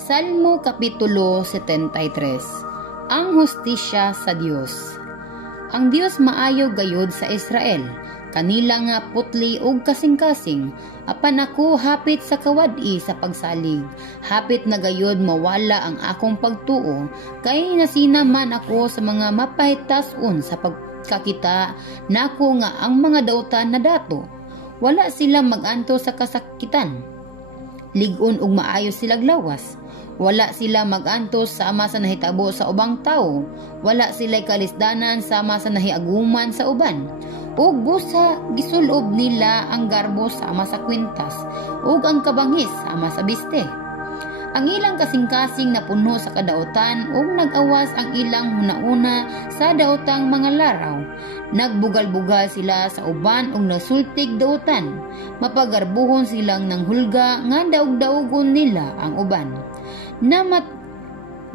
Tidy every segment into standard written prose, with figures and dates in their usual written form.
Salmo Kapitulo 73. Ang hustisya sa Dios. Ang Dios maayo gayud sa Israel, kanila nga putli ug kasing-kasing. Apan ako hapit sa kawad-i sa pagsalig, hapit na gayud mawala ang akong pagtuo, kay nasina man ako sa mga mapahitas-on sa pagkakita nako nga ang mga dautan na dato. Wala sila maganto sa kasakitan, ligon ug maayo silang lawas. Wala sila magantos sama sa nahitabo sa ubang tao. Wala sila kalisdanan sama sa nahiaguman sa uban. Ug busa gisulob nila ang garbo sama sa kwintas, ug ang kabangis sama sa biste. Ang ilang kasing-kasing na puno sa kadautan, ug nag-awas ang ilang hunauna sa daotang mga laraw. Nagbugal-bugal sila sa uban ug nasultig dautan. Mapagarbuhon silang ng hulga nga daog-daogon nila ang uban.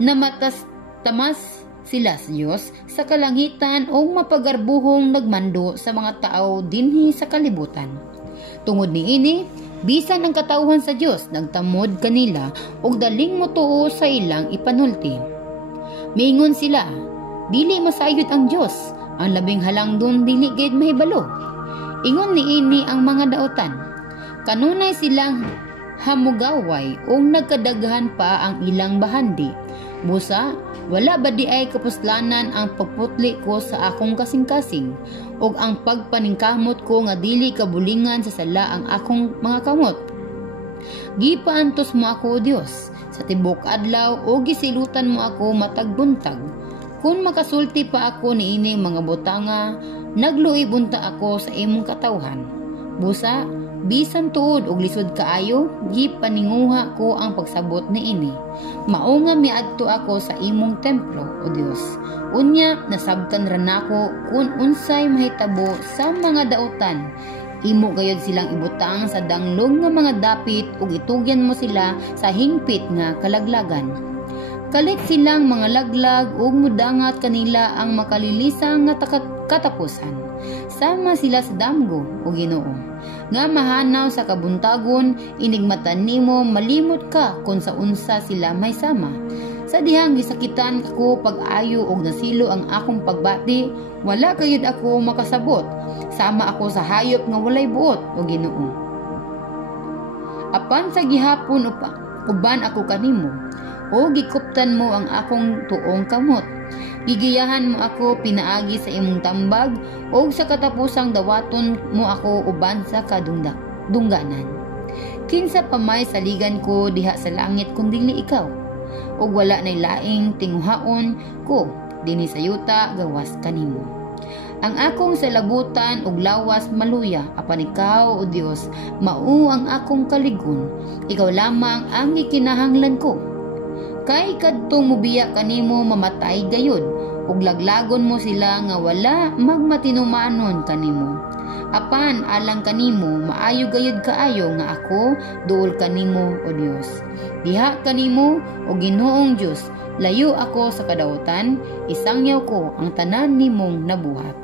Namatas-tamas sila sa Diyos sa kalangitan o mapagarbuhong nagmando sa mga tao dinhi sa kalibutan. Tungod niini, bisan ang katauhan sa Diyos nagtamod kanila og daling motuo sa ilang ipanulti. Miingon sila, dili masayod ang Diyos, ang labing halangdon dili gayud mahibalo. Ingon niini ang mga daotan, kanunay silang hamugaway o nagkadaghan pa ang ilang bahandi. Busa, wala ba di ay kapuslanan ang pagputli ko sa akong kasing-kasing o ang pagpaningkamot ko nga dili kabulingan sa sala ang akong mga kamot. Gipaantos mo ako, Dios, sa tibok adlaw o gisilutan mo ako matagbuntag. Kung makasulti pa ako niini mga butanga, nagluoy bunta ako sa imong katawhan. Busa, bisan tuod og lisod kaayo, gipaninguha ko ang pagsabot niini. Mao nga miadto ako sa imong templo, o Dios. Unya nasabtan ra nako kun unsay mahitabo sa mga dautan. Imo gayud silang ibutang sa danglog nga mga dapit ug itugyan mo sila sa hingpit nga kalaglagan. Kalit silang mga laglag ug mudangat kanila ang makalilisang nga katapusan. Sama sila sa damgo, o Ginoo. Nga mahanaw sa kabuntagon, inigmatan nimo malimot ka kung sa unsa sila may sama. Sa dihang gisakitan ako pag-ayo og nasilo ang akong pagbati, wala kayud ako makasabot. Sama ako sa hayop nga walay buot, o Ginoo. Apan sa gihapon uban ako kanimo, o gikuptan mo ang akong tuong kamot. Gigiyahan mo ako pinaagi sa imong tambag o sa katapusang dawaton mo ako uban sa kadungganan. Kinsa pa may saligan ko diha sa langit kun dili ikaw, o wala nay laing tinguhaon ko dinhi sa yuta gawas kanimo. Ang akong salabutan og lawas maluya, apan ikaw, o Dios, mao ang akong kaligon. Ikaw lamang ang gikinahanglan ko. Kay kadtong mubiya kanimo mamatay gayud, ug laglagon mo sila nga wala magmatinumanon kanimo. Apan alang kanimo maayo gayud kaayo nga ako duol kanimo, o Dios. Diha kanimo, o Ginoong Dios, layo ako sa kadautan, isangyaw ko ang tanan nimong nabuhat.